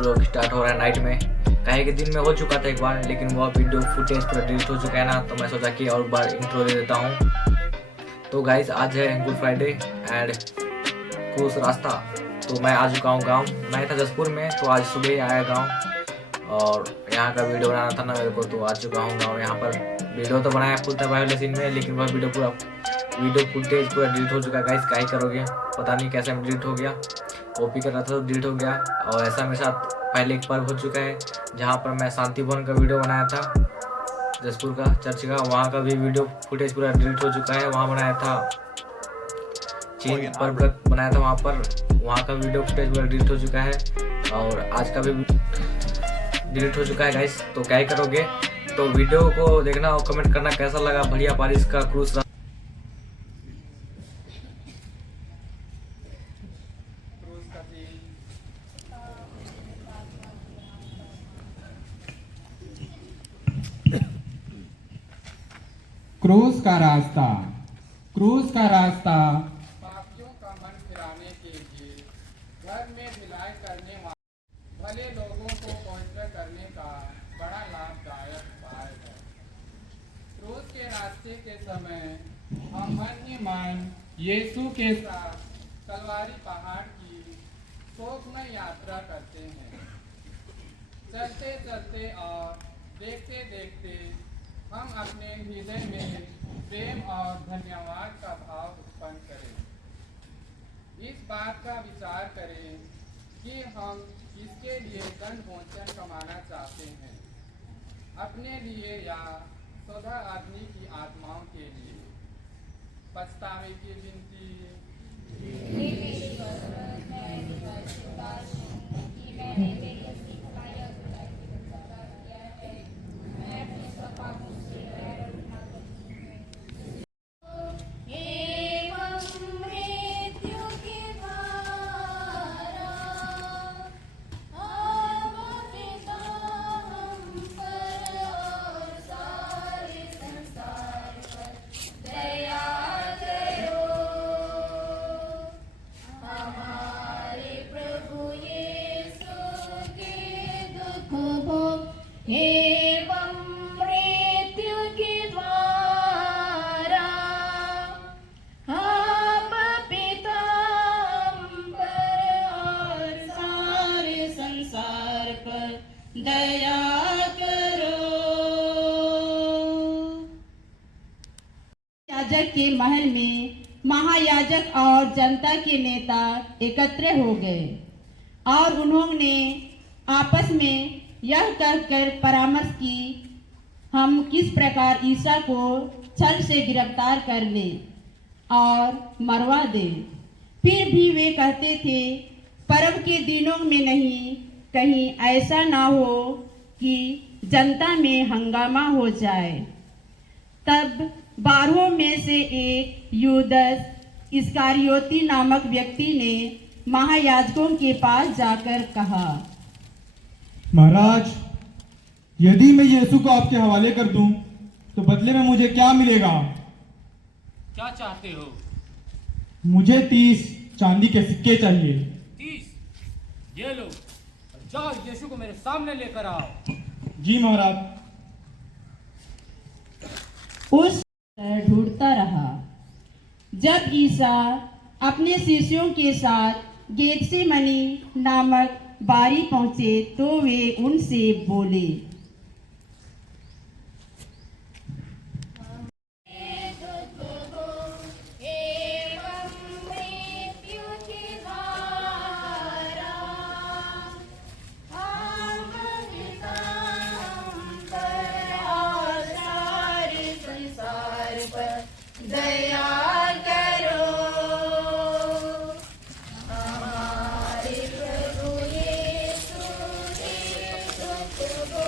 Blog start हो रहा है नाइट में। काहे कि दिन में हो चुका था एक बार, लेकिन वो वीडियो फुटेज पूरा डिलीट हो चुका है ना, तो मैं सोचा कि और बार इंट्रो दे देता हूँ। तो गाइस आज है गुड फ्राइडे एंड क्रूज रास्ता। तो मैं आ चुका हूँ गाँव। मैं था जसपुर में, तो आज सुबह ही आया गाँव और यहाँ का वीडियो बनाना था ना मेरे को, तो आ चुका हूँ गाँव। यहाँ पर वीडियो तो बनाया फुल था वायरल सीन में, लेकिन वह वीडियो फुटेज पूरा डिलीट हो चुका है। गाइस क्या ही करोगे, पता नहीं कैसे डिलीट हो गया। कॉपी कर रहा था तो डिलीट हो गया। और ऐसा मेरे साथ पहले एक बार हो चुका है, जहाँ पर मैं शांति भवन का वीडियो बनाया था, जसपुर का चर्च का, वहाँ का भी वीडियो फुटेज पूरा डिलीट हो चुका है। वहाँ बनाया था चीन पर्व का बनाया था, वहाँ का वीडियो फुटेज पूरा डिलीट हो चुका है और आज का भी डिलीट हो चुका है। गाइस तो क्या ही करोगे, तो वीडियो को देखना और कमेंट करना कैसा लगा बढ़िया पारिस का क्रूज। क्रूज का रास्ता पापियों का मन फिराने के लिए घर में ढिलाई करने वाले भले लोगों को पवित्र करने का बड़ा लाभदायक उपाय है। क्रूज के रास्ते के समय हम मन ही मन यीशु के साथ कलवारी पहाड़ की शोकमय यात्रा करते हैं। चलते चलते और देखते देखते हम अपने हृदय में प्रेम और धन्यवाद का भाव उत्पन्न करें। इस बात का विचार करें कि हम किसके लिए दंड मोचन कमाना चाहते हैं, अपने लिए या सौदा आदमी की आत्माओं के लिए। पछतावे की विनती। दया करो। याजक के महल में महायाजक और जनता के नेता एकत्र हो गए और उन्होंने आपस में यह कहकर परामर्श की, हम किस प्रकार ईसा को छल से गिरफ्तार कर लें और मरवा दें। फिर भी वे कहते थे, पर्व के दिनों में नहीं, कहीं ऐसा ना हो कि जनता में हंगामा हो जाए। तब 12 में से एक यूदस इस्कारियोती नामक व्यक्ति ने महायाजकों के पास जाकर कहा, महाराज, यदि मैं यीशु को आपके हवाले कर दूं तो बदले में मुझे क्या मिलेगा? क्या चाहते हो? मुझे 30 चांदी के सिक्के चाहिए। 30? ये लो, जाओ यीशु को मेरे सामने लेकर आओ। जी महाराज। उस ढूंढता रहा। जब ईसा अपने शिष्यों के साथ गेतसेमनी नामक बारी पहुंचे तो वे उनसे बोले, दया करो हमारे प्रभु यीशु के दुख को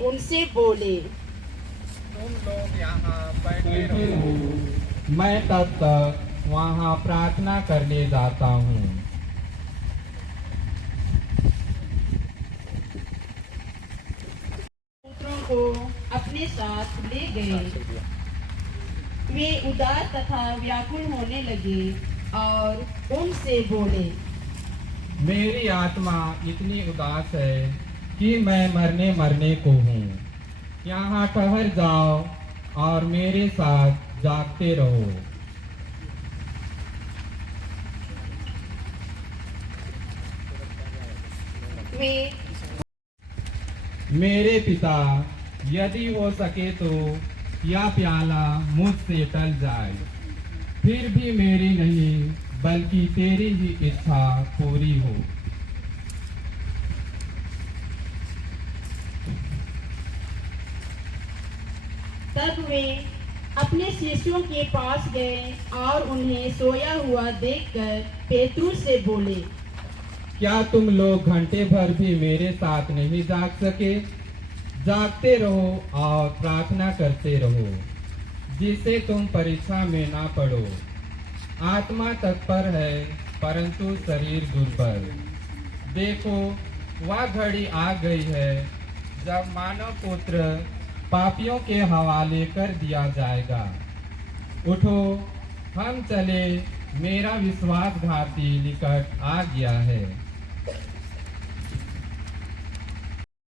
उनसे बोले, तुम लोग यहाँ बैठे बैठे रहो, रहो, मैं तब तक वहाँ प्रार्थना करने जाता हूँ। पुत्रों को अपने साथ ले गए। वे उदास तथा व्याकुल होने लगे और उनसे बोले, मेरी आत्मा इतनी उदास है कि मैं मरने को हूँ। यहाँ ठहर जाओ और मेरे साथ जागते रहो। वे मेरे पिता, यदि हो सके तो यह प्याला मुझसे टल जाए, फिर भी मेरी नहीं बल्कि तेरी ही इच्छा पूरी हो। तब वे अपने शिष्यों के पास गए और उन्हें सोया हुआ देखकर पेतरुस से बोले, क्या तुम लोग घंटे भर भी मेरे साथ नहीं जाग सके? जागते रहो और प्रार्थना करते रहो, जिससे तुम परीक्षा में ना पड़ो। आत्मा तत्पर है परंतु शरीर दुर्बल। देखो, वह घड़ी आ गई है जब मानव पुत्र पापियों के हवाले कर दिया जाएगा। उठो, हम चले, मेरा विश्वासघाती निकट आ गया है।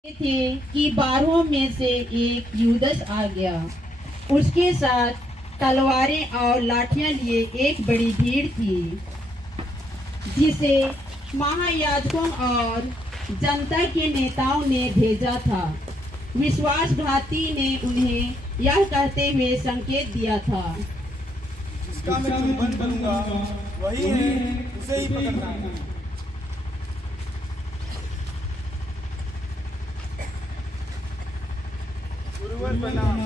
थे कि 12 में से एक यूदस आ गया। उसके साथ तलवारें और लाठियां लिए एक बड़ी भीड़ थी, जिसे महायाजकों और जनता के नेताओं ने भेजा था। विश्वासघाती ने उन्हें यह कहते हुए संकेत दिया था, जिसका मैं चुंबन करूंगा वही है, उसे ही पकड़ना है। गुरुवर प्रणाम।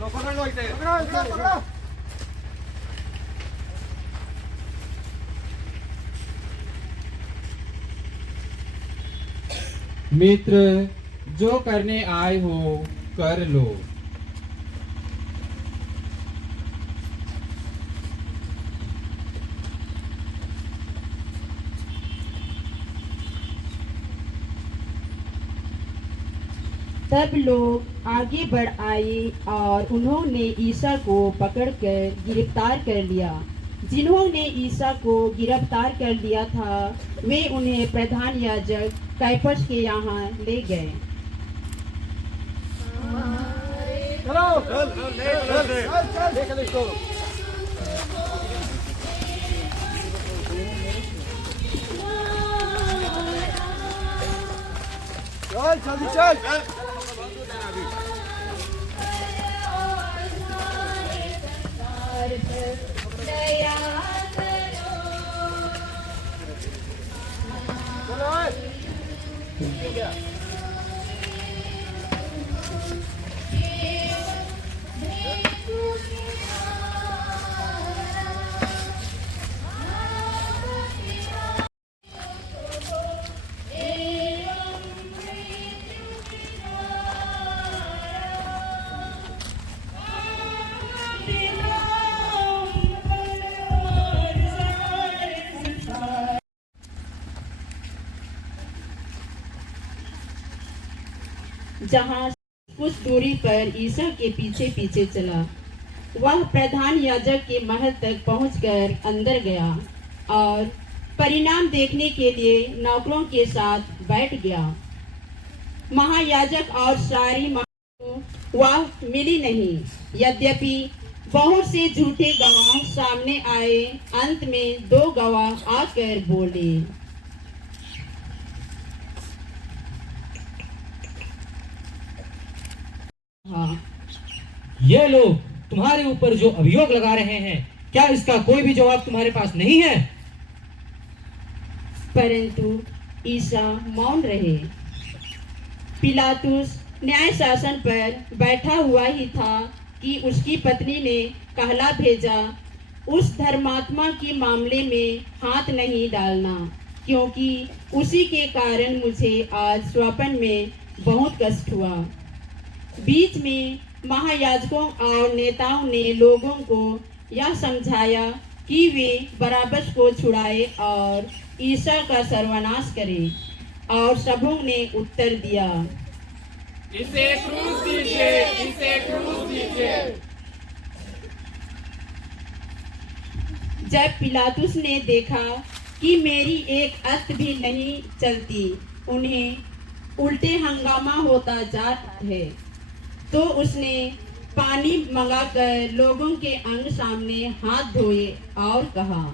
लो पकड़ लो इसे, पकड़ो। मित्र, जो करने आए हो कर लो। तब लोग आगे बढ़ आए और उन्होंने ईसा को पकड़कर गिरफ्तार कर लिया। जिन्होंने ईसा को गिरफ्तार कर लिया था, वे उन्हें प्रधान याजक कैफस के यहाँ ले गए। चल इसको। चल जल्दी चल। जहाँ कुछ दूरी पर ईसा के पीछे पीछे चला। वह प्रधान याजक के महल तक पहुंचकर अंदर गया और परिणाम देखने के लिए नौकरों के साथ बैठ गया। महायाजक और सारी वह मिली नहीं। यद्यपि बहुत से झूठे गवाह सामने आए, अंत में 2 गवाह आकर बोले, हाँ, ये लोग तुम्हारे ऊपर जो अभियोग लगा रहे हैं, क्या इसका कोई भी जवाब तुम्हारे पास नहीं है? परंतु ईसा मौन रहे। पिलातुस न्याय शासन पर बैठा हुआ ही था कि उसकी पत्नी ने कहला भेजा, उस धर्मात्मा के मामले में हाथ नहीं डालना। क्योंकि उसी के कारण मुझे आज स्वप्न में बहुत कष्ट हुआ। बीच में महायाजकों और नेताओं ने लोगों को यह समझाया कि वे बराबस को छुड़ाए और ईसा का सर्वनाश करें, और सबों ने उत्तर दिया, इसे क्रूस दीजिए, इसे क्रूस दीजिए। जब पिलातुस ने देखा कि मेरी एक अस्त भी नहीं चलती, उन्हें उल्टे हंगामा होता जाता है, तो उसने पानी मंगाकर लोगों के अंग सामने हाथ धोए और कहा,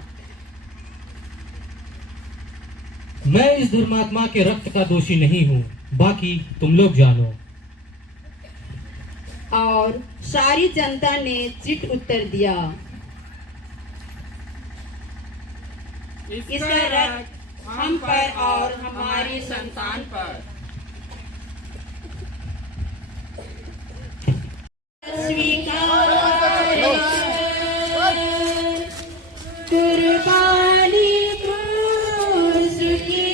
मैं इस धर्मात्मा के रक्त का दोषी नहीं हूँ, बाकी तुम लोग जानो। और सारी जनता ने चिट उत्तर दिया, इसका रक्त हम पर और हमारी संतान पर। कुर्बानी क्रूस की,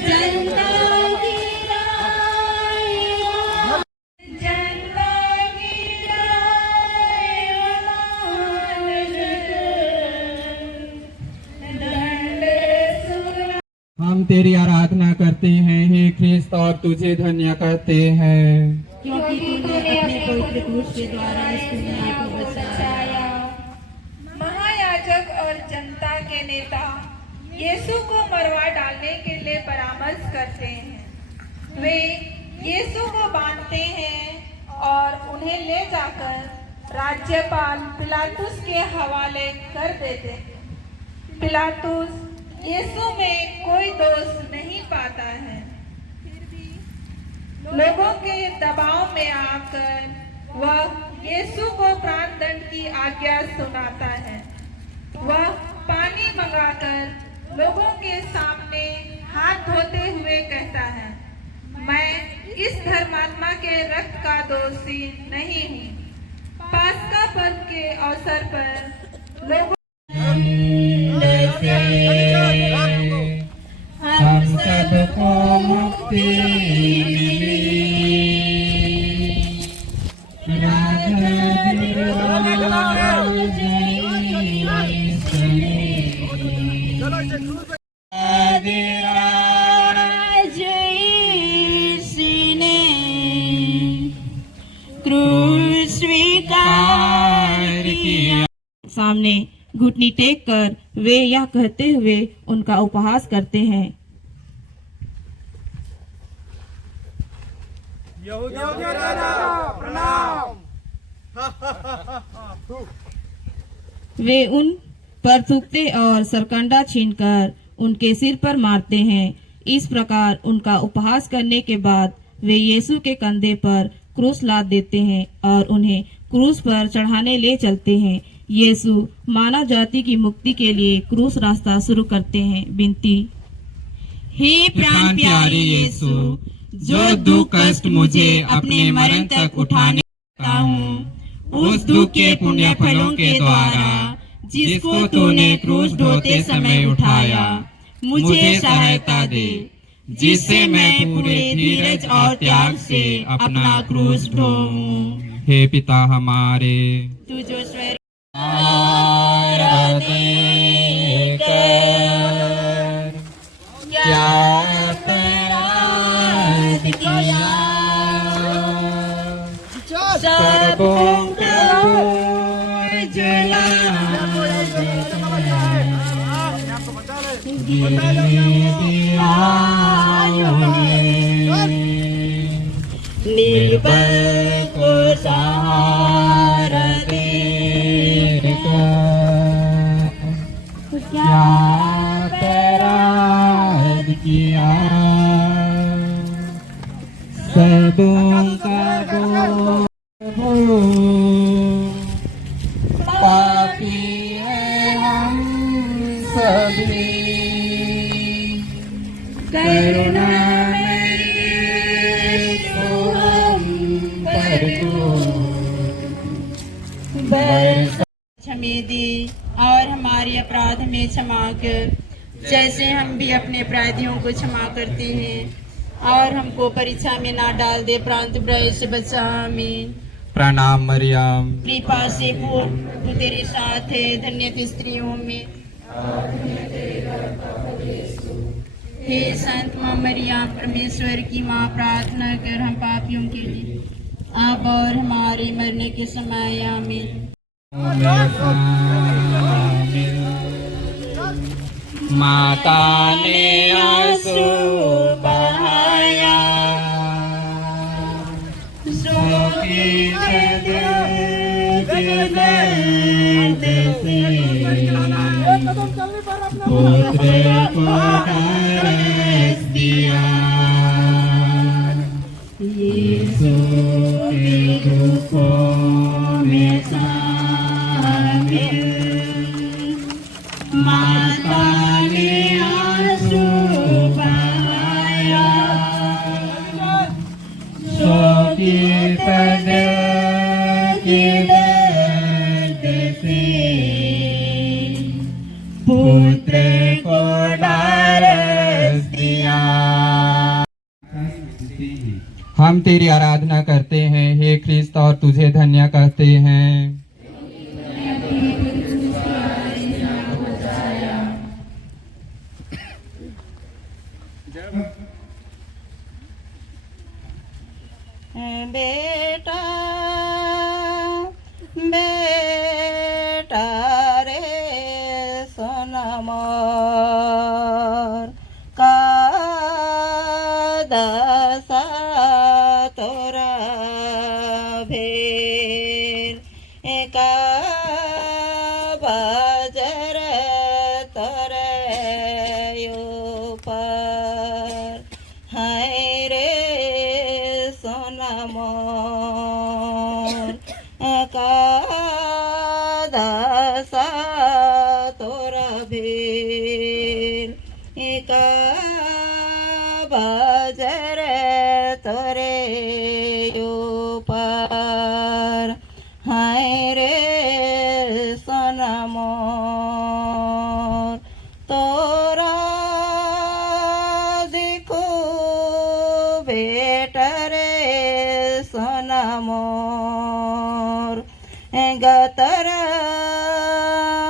जनता की राय, जनता की राय हम तेरी आराधना करते हैं हे ख्रिस्त, और तुझे धन्य करते हैं, क्योंकि तूने अपने पवित्र क्रूस के द्वारा इस दुनिया को बचाया। महायाजक और जनता के नेता यीशु को मरवा डालने के लिए परामर्श करते हैं। वे यीशु को बांधते हैं और उन्हें ले जाकर राज्यपाल पिलातुस के हवाले कर देते हैं। पिलातुस यीशु में कोई दोष नहीं पाता है, लोगों के दबाव में आकर वह यीशु को प्राण दंड की आज्ञा सुनाता है। वह पानी मंगाकर लोगों के सामने हाथ धोते हुए कहता है, मैं इस धर्मात्मा के रक्त का दोषी नहीं हूँ। पास्का पर्व के अवसर पर लोगों हम सबको मुक्ति मिली, क्रूस स्वीकार किया। सामने घुटनी टेक कर वे यह कहते हुए उनका उपहास करते हैं, यहूदियों के राजा प्रणाम। वे उन पर थूकते और सरकंडा छीनकर उनके सिर पर मारते हैं। इस प्रकार उनका उपहास करने के बाद वे यीशु के कंधे पर क्रूस लाद देते हैं और उन्हें क्रूस पर चढ़ाने ले चलते हैं। यीशु मानव जाति की मुक्ति के लिए क्रूस रास्ता शुरू करते हैं। विनती, हे प्राण प्यारे यीशु, जो दुख कष्ट मुझे अपने मरण तक उठाने का हूँ, उस दुख के पुण्य फलों के द्वारा जिसको तूने क्रूस ढोते समय उठाया, मुझे सहायता दे, जिससे मैं पूरे धीरज और त्याग से अपना क्रूस ढोऊं। हे पिता हमारे, तू जो स्वर क्या अपराध किया, सबों को जला निर्बल को सहारा देकर, क्या अपराध किया, सबों का बोझ, पापी है हम सभी, करुणा क्षमे दे और हमारे अपराध में हमें क्षमा कर, जैसे हम भी अपने अपराधियों को क्षमा करते हैं। और हमको परीक्षा में ना डाल दे, प्रांत बुराई से बचा। आमीन। प्रणाम मरियम, कृपा से पूर्ण तू तेरे साथ है, धन्य तू स्त्रियों में। हे संत माँ मरियम, परमेश्वर की माँ, प्रार्थना कर हम पापियों के लिए, अब और हमारे मरने के समय। आमीन। माता ने आंसू बहाया, सोकी दर्द से पुत्र को हरस दिया। यीशु के दुखों में शामिल माता ने आंसू बहाया, शोकित दिल के दर्द से पुत्र को ढारस दिया। हम तेरी आराधना करते हैं हे ख्रिस्त, और तुझे धन्य कहते हैं। बेटा बेटा रे सोना मोर, का दशा तोरा भेल, का बजर तोरे ऊपर, हाय रे सोना मोर, का दशा तोरा भेल, का बजर तोरे ऊपर, हाय रे सोना मोर। तोरा देखो बेटा रे सोना मोर, गतर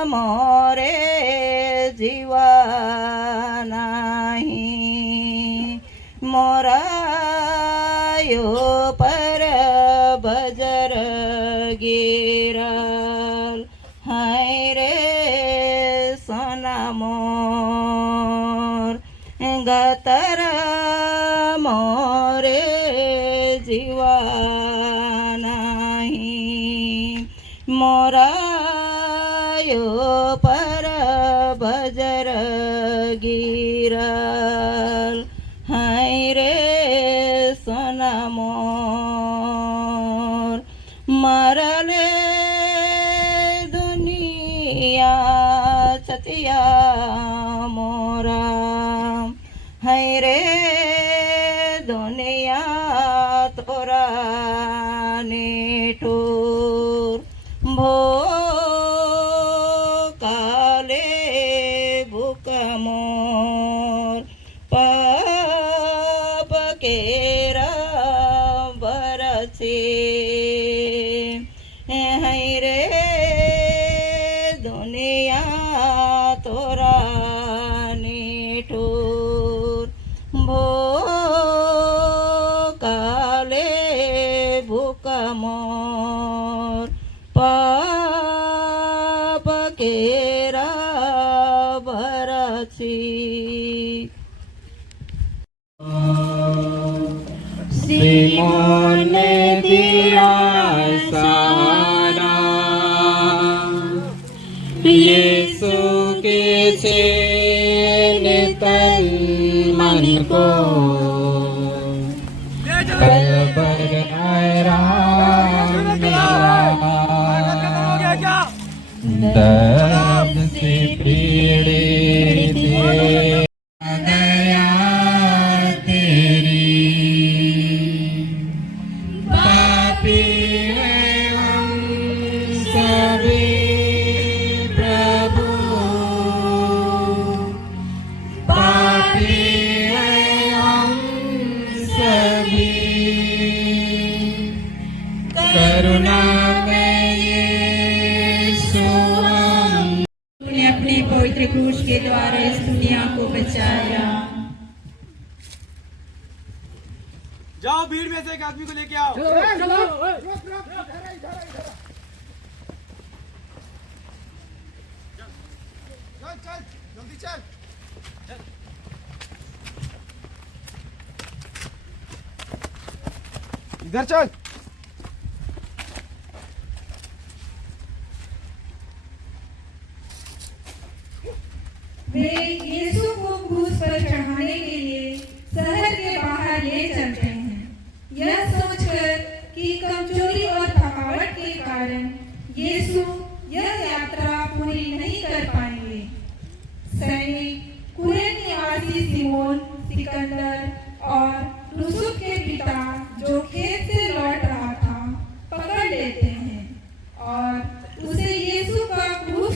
मोरे जीवा नहीं, मोरा यो पर बजर गिरल, हाय रे सोना मोर, गतर मोरे जीवा नहीं, मोरा यो पर बजर गिरल, हाय रे सोना मोर। मरले दुनिया छतिया मोरा, हाय रे दुनिया तोरा निठुर, भो काले भूख मोर, पाप केरा बरसे, हाय रे दुनिया तोरा निठुर, भो काले भूख मोर, पाप केरा बरसी। सिमोन ने दिया सहारा, यीशु के चेन तन मन को, कलवर आराम मिला, दर्द से पीड़ित दया तेरी, पापी हैं हम सभी प्रभु जाओ भीड़ में से एक आदमी को लेके आओ। चल चल जल्दी चल। इधर चल। वे यीशु को क्रूस पर चढ़ाने के लिए शहर के बाहर ले चलते हैं, यह सोचकर कि कमजोरी और थकावट के कारण यीशु यह यात्रा पूरी नहीं कर पाएंगे। सैनिक कुरैन निवासी सिमोन, सिकंदर और यूसुफ के पिता जो खेत से लौट रहा था पकड़ लेते हैं और उसे यीशु का क्रूस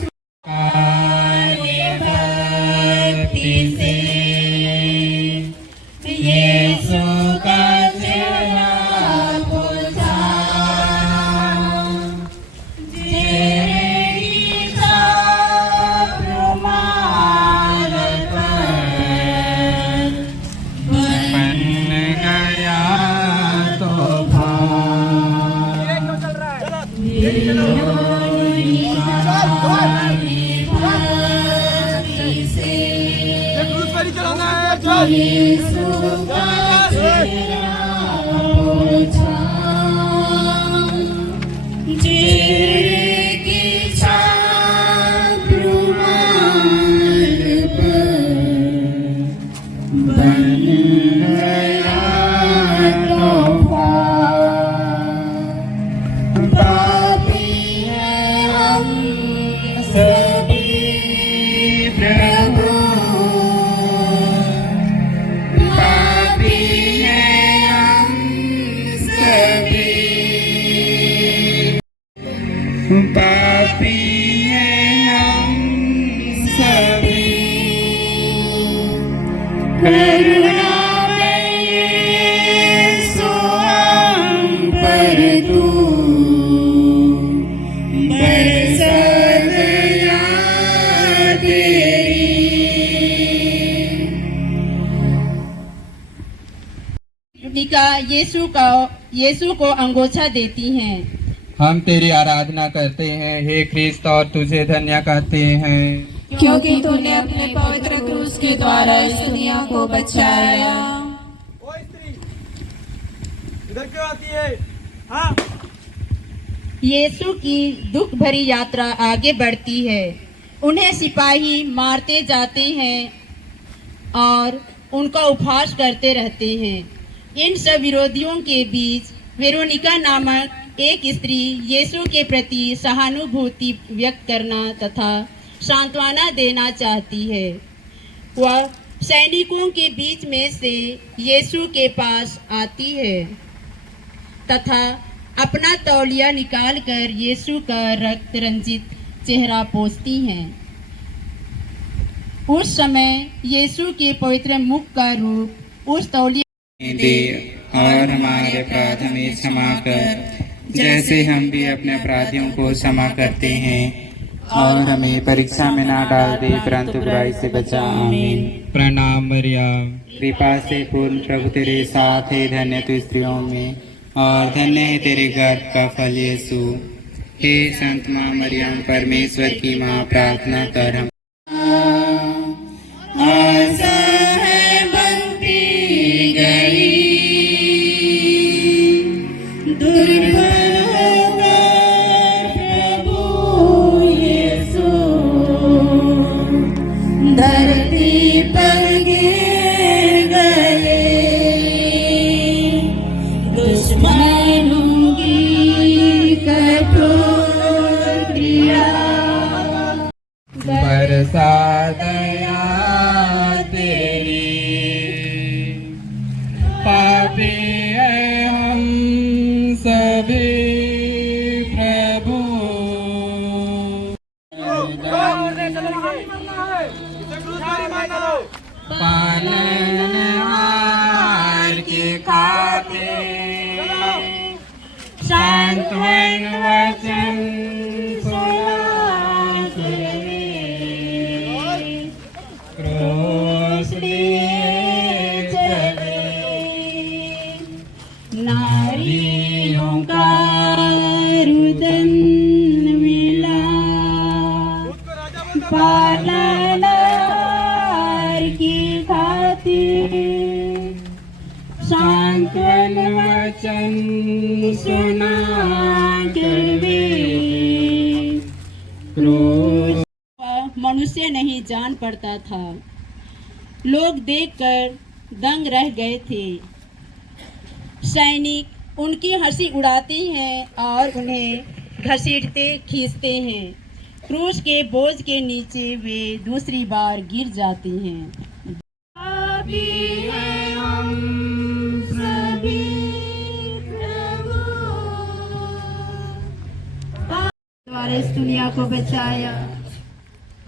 क्रूज पर ही चलाना है। चल पापी हैं हम सभी, करुणामय यीशु हम पर तू बरसा दया तेरी। युनिका यीशु को अंगोछा देती हैं। हम तेरी आराधना करते हैं हे ख्रिस्त और तुझे धन्य कहते हैं, क्योंकि तूने अपने पवित्र क्रूस के द्वारा इस दुनिया को बचाया। ओ स्त्री इधर क्यों आती है? हाँ यीशु की दुख भरी यात्रा आगे बढ़ती है। उन्हें सिपाही मारते जाते हैं और उनका उपहास करते रहते हैं। इन सब विरोधियों के बीच वेरोनिका नामक एक स्त्री यीशु के प्रति सहानुभूति व्यक्त करना तथा सांत्वना देना चाहती है। वह सैनिकों के बीच में से यीशु के पास आती है तथा अपना तौलिया निकालकर यीशु का रक्त रंजित चेहरा पोंछती हैं। उस समय यीशु के पवित्र मुख का रूप उस तौलिया दे और हमारे अपराध हमें क्षमा कर, जैसे हम भी अपने अपराधियों को क्षमा करते हैं, और हमें परीक्षा में ना डाल दे परंतु बुराई से बचा। आमीन। प्रणाम मरियम, कृपा से पूर्ण प्रभु तेरे साथ है, धन्य तू स्त्रियों में और धन्य है तेरे गर्भ का फल यीशु। हे संत माँ मरियम परमेश्वर की माँ, प्रार्थना कर हम आशा है बनती गई, दुर्बल होकर प्रभु यीशु धरती पर गिर गए, दुश्मनों की कठोर क्रिया बरसाए सांत्वन वचन सुना करवे क्रोध मनुष्य नहीं जान पड़ता था। लोग देखकर दंग रह गए थे। सैनिक उनकी हंसी उड़ाते हैं और उन्हें घसीटते खींचते हैं। क्रूस के बोझ के नीचे वे दूसरी बार गिर जाते हैं। द्वारा इस दुनिया को बचाया।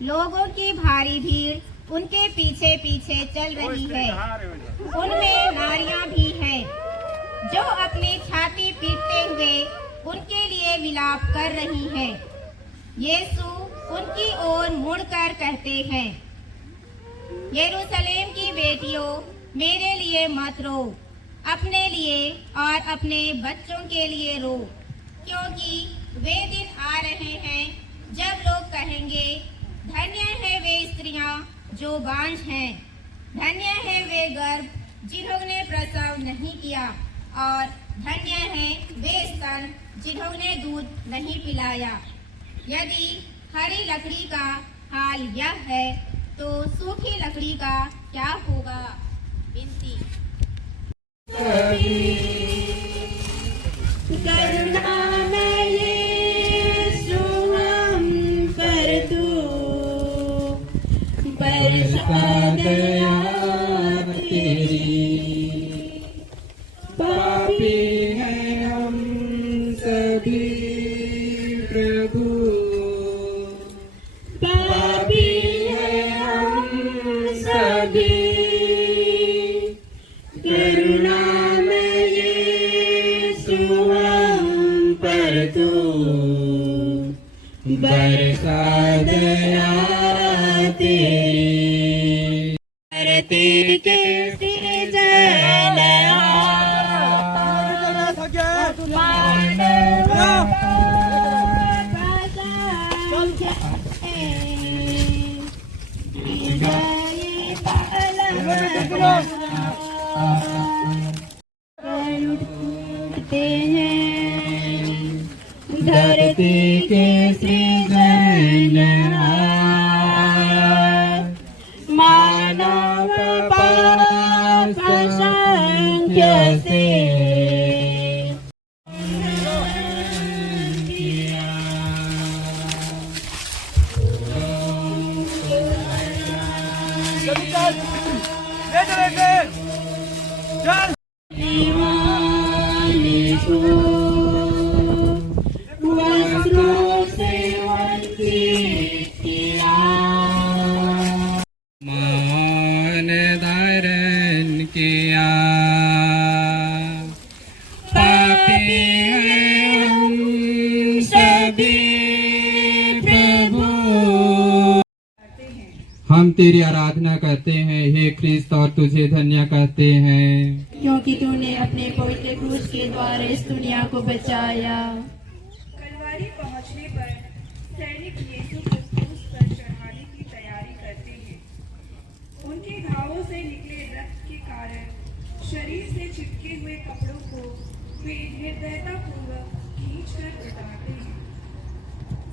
लोगों की भारी भीड़ उनके पीछे पीछे चल रही है। उनमें नारियां भी हैं जो अपनी छाती पीटते हुए उनके लिए विलाप कर रही हैं। यीशु उनकी ओर मुड़कर कहते हैं, यरूशलेम की बेटियों, मेरे लिए मत रो, अपने लिए और अपने बच्चों के लिए रो, क्योंकि वे दिन आ रहे हैं जब लोग कहेंगे, धन्य है वे स्त्रियां जो बांझ हैं, धन्य है वे गर्भ जिन्होंने प्रसव नहीं किया, और धन्य है वे स्तन जिन्होंने दूध नहीं पिलाया। यदि हरी लकड़ी का हाल यह है तो सूखी लकड़ी का क्या होगा। विनती। करुणामय यीशु हम पर तू बरसा दया तेरी। पापी हैं हम सभी प्रभु, पापी हैं हम सभी, करुणामय यीशु हम पर तू बरसा दया तेरी। धरती के धरती के सृजनहार मानव पाप असंख्य से दीवाने को वस्त्रों से वंचित किया, मान धारण किया। पापी हैं हम सभी प्रभु। हम तेरी आराधना करते हैं हे क्रिस्त, और तुझे धन्य कहते हैं, क्योंकि तूने अपने पवित्र क्रूस के द्वारा इस दुनिया को बचाया। कलवारी पहुंचने पर सैनिक यीशु को क्रूस पर चढ़ाने की तैयारी करते हैं। उनके घावों से निकले रक्त के कारण शरीर से चिपके हुए कपड़ों को वे निर्दयतापूर्वक खींचकर उतारते हैं।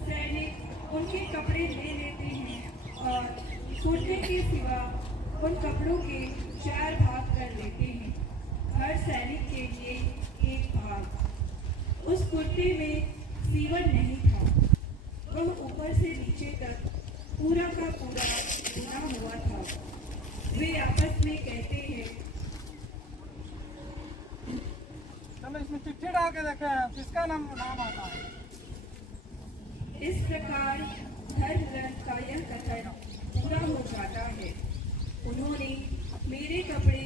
सैनिक उनके कपड़े ले लेते हैं और कुर्ते के सिवा उन कपड़ों के 4 भाग कर लेते हैं, हर सैनिक के लिए एक भाग। उस कुर्ते में सीवन नहीं था, वह ऊपर से नीचे तक पूरा का पूरा बुना हुआ था। वे आपस में कहते हैं, चलो इसमें चिट्ठी डाल के देखें किसका नाम आता है। इस प्रकार धर्म ग्रंथ का यह कथन पूरा हो जाता है, उन्होंने मेरे कपड़े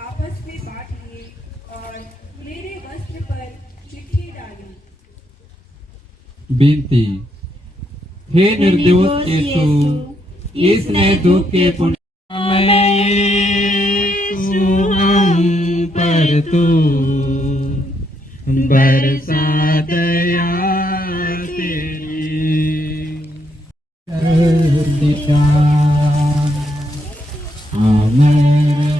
आपस में बांट लिए और मेरे वस्त्र पर चिट्ठी डाली। विनती। हे निर्दोष यीशु, इसने दुख के पुण्य में यीशु हम पर तू बरसा दया तेरी। कर दिया अमर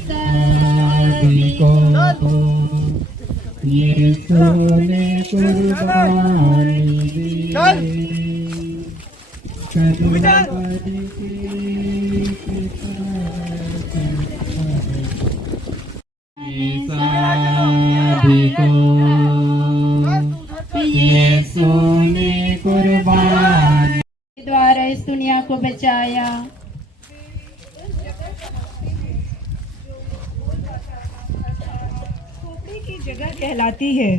सभी को यीशु ने कुर्बानी दी कलवरी की सभी को यीशु ने कुर्बानी द्वारा इस दुनिया को बचाया। खोपड़ी की जगह कहलाती है।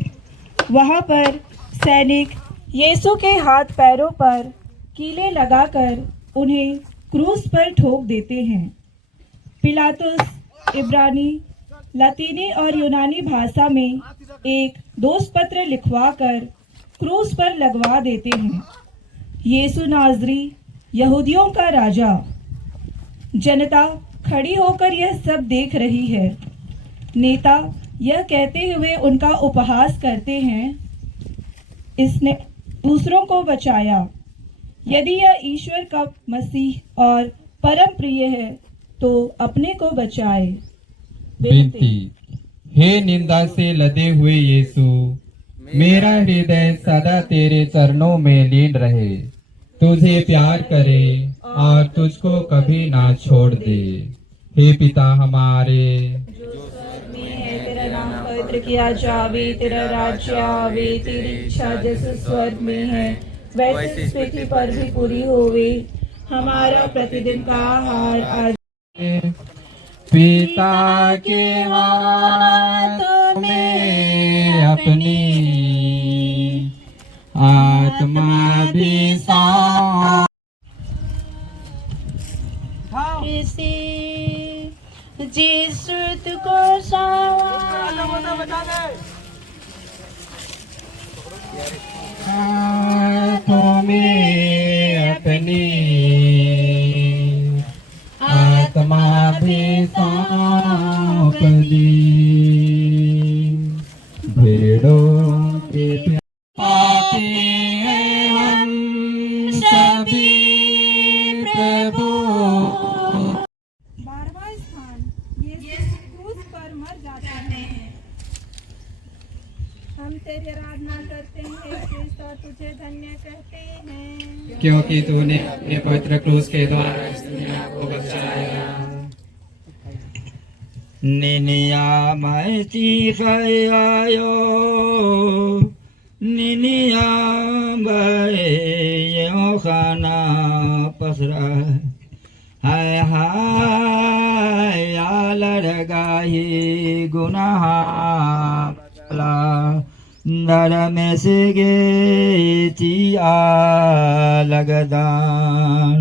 वहाँ पर सैनिक यीशु के हाथ पैरों पर कीले लगाकर उन्हें क्रूस पर ठोक देते हैं। पिलातुस इब्रानी, लतीनी और यूनानी भाषा में एक दोष पत्र लिखवाकर क्रूस पर लगवा देते हैं। यीशु नाजरी, यहूदियों का राजा। जनता खड़ी होकर यह सब देख रही है। नेता यह कहते हुए उनका उपहास करते हैं, इसने दूसरों को बचाया। यदि यह ईश्वर का मसीह और परम प्रिय है तो अपने को बचाए। विनती। हे निंदा से लदे हुए यीशु, मेरा हृदय सदा तेरे चरणों में लीन रहे, तुझे प्यार करे और तुझको कभी ना छोड़ दे। हे पिता हमारे, तेरा नाम पवित्र किया जावे, तेरा राज्य आवे, तेरी इच्छा जैसे स्वर्ग में है वैसे इस पृथ्वी पर भी पूरी होवे। हमारा प्रतिदिन का आहार आज पिता के हाथों में अपनी आत्मा भी सौंप। जिस को हाथों में अपनी आत्मा भी सौंप दी। भेड़ों के पापी हैं हम सभी प्रभु। 12वां स्थान, यीशु क्रूस पर मर जाते हैं। हम तेरी आराधना करते हैं कृष्ण, तुझे धन्य कहते हैं क्योंकि तूने अपने पवित्र क्रूस के द्वारा इस दुनिया को बचाया। निनियामय आयो, निनियामय खाना पसरा। हाय हाय लड़गाही गुनाह नर में से गे चिया लगदान।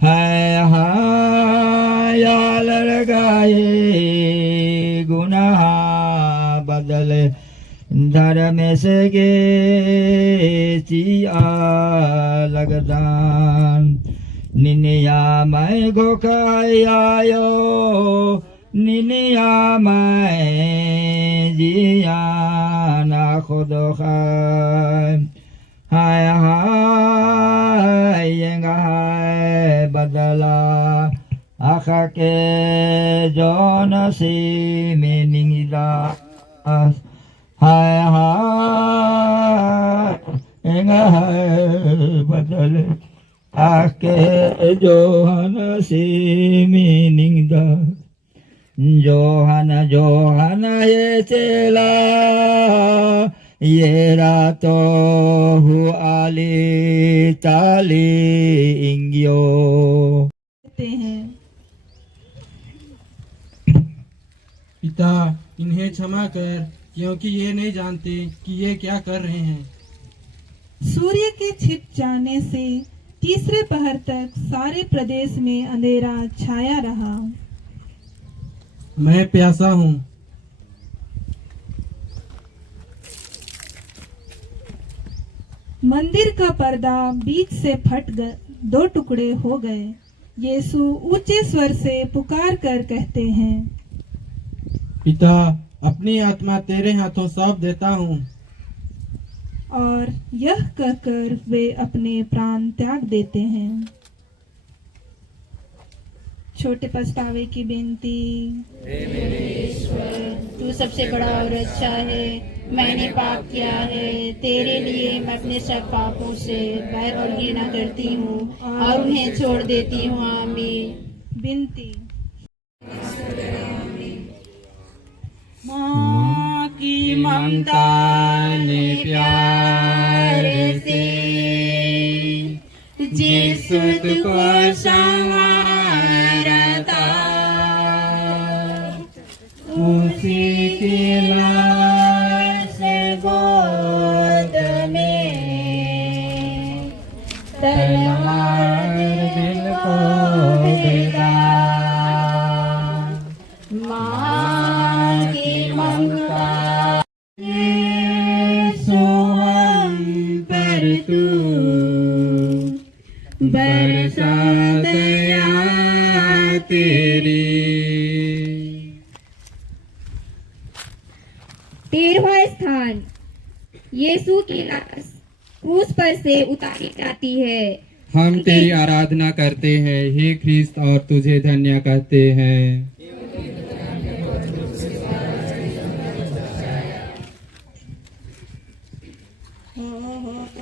हाय हाय लड़गाए गुनाह बदले धर में से गे चिया लगदान। निनिया मैं गोखायो, निनिया मैं जिया ना खुद खाए। हाय हाय यंगा हाय बदला आखा के जोन सी में निंगिला। हाय हाय यंगा हाय बदले आके जोहन सी में निंगिला। जोहन जोहन ये चेला ये रातो हु आली ताली इंगियो। पिता, इन्हें क्षमा कर, क्योंकि ये नहीं जानते कि ये क्या कर रहे हैं। सूर्य के छिप जाने से तीसरे पहर तक सारे प्रदेश में अंधेरा छाया रहा। मैं प्यासा हूँ। मंदिर का पर्दा बीच से फट गए, 2 टुकड़े हो गए। यीशु ऊंचे स्वर से पुकार कर कहते हैं, पिता, अपनी आत्मा तेरे हाथों सौंप देता हूँ। और यह कहकर वे अपने प्राण त्याग देते हैं। छोटे पछतावे की बेनती। तू सबसे बड़ा और अच्छा है। मैंने पाप किया है, तेरे लिए मैं अपने सब पापों से बैर और घृणा करती हूँ और उन्हें छोड़ देती हूँ। आमीन। विनती। माँ की ममता ने प्यार से जिस सुत को संवारा था, उसी की लाश गोद में तलवार दिल को भेदा। माँ की ममता सोहम पर तू बरसा दया तेरी। 13वां स्थान, यीशु की लाश क्रूस पर से उतारी जाती है। हम तेरी आराधना करते हैं हे ख्रिस्त और तुझे धन्य कहते हैं।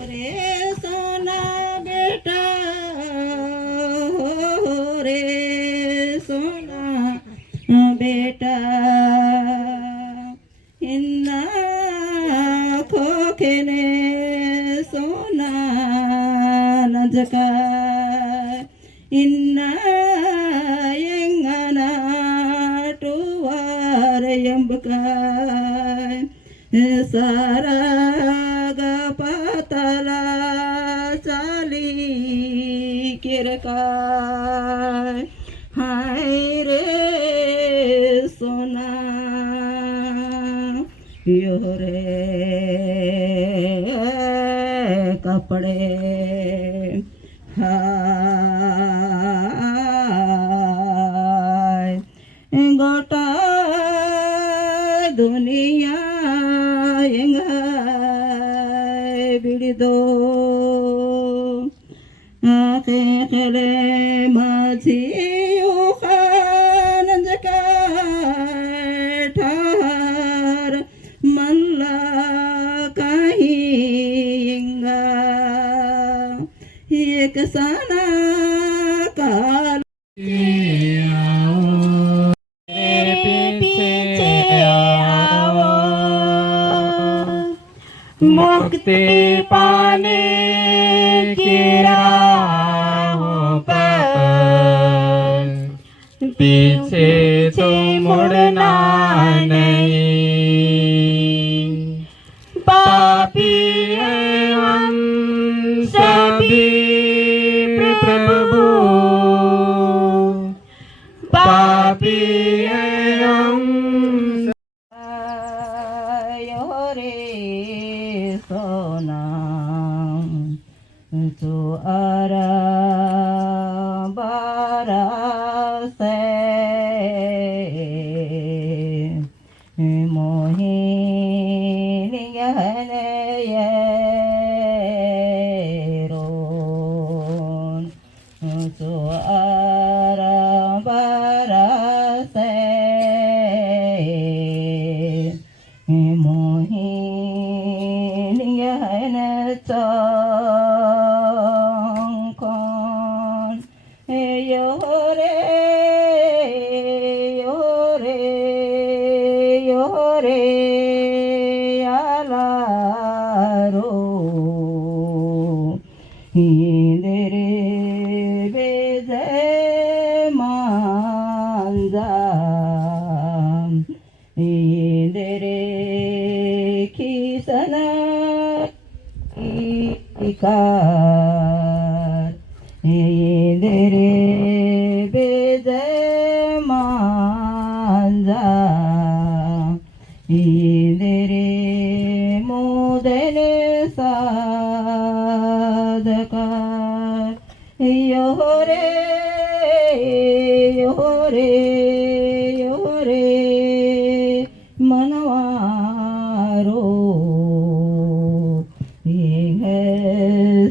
रे सोना बेटा, हो रे सोना बेटा, इन्ना खोखने सोना नजका, इन्ना यंगना टुवार यंबका सारा गपतला चाली किरकाय। हाय रे सोना यो रे कपड़े हाय गोटा दुनिया बिड़दो आँखें खले माझी खान जका ठार मल्ला कहिंगा एक सना काल मुक्ति पाने की राहों पर पीछे तो मुड़ना नहीं। पापी हैं हम सभी प्रभु, पापी हैं हम। सोना तो आरा बारा से मोहिनी गहने ये रोन तो आरा बारा से चौकोन यो रे आलारो हिंदरे बेजे मांजा हिंदरे खिसना कार हिंदरे बेजे मांजा हिंदरे मोदने साधकार यो रे मनवारो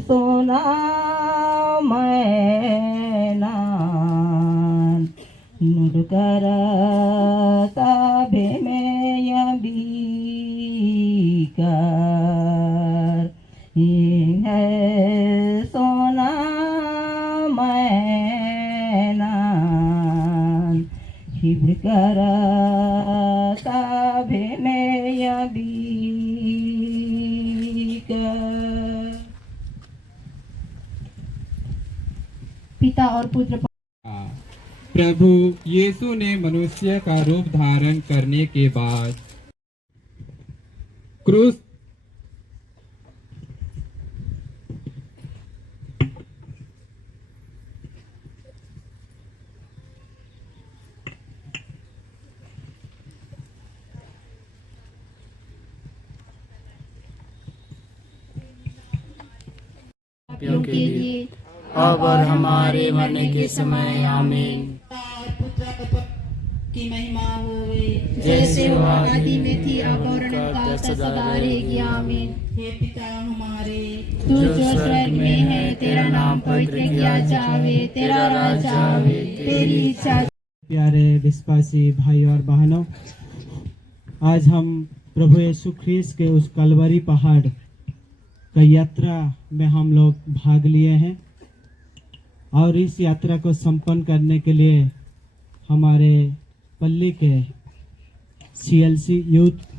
सोना मैना नुडकर ताबे में यबीकर है सोना मैनान हिबकर ताबे में यबीकर। पिता और पुत्र प्रभु यीशु ने मनुष्य का रूप धारण करने के बाद क्रूस के लिए अब और हमारे मरने के समय आमीन। की महिमा होवे जैसे वो आदि में थी अब और अनंत सदा रहेगी आमीन। हे पिता हमारे तू जो स्वर्ग में है, तेरा नाम पवित्र किया जावे, तेरा राज आवे, तेरी इच्छा। प्यारे विश्वासी भाई और बहनों, आज हम प्रभु यीशु ख्रीस्त के उस कलवरी पहाड़ का यात्रा में हम लोग भाग लिए हैं और इस यात्रा को संपन्न करने के लिए हमारे पल्ली के CLC यूथ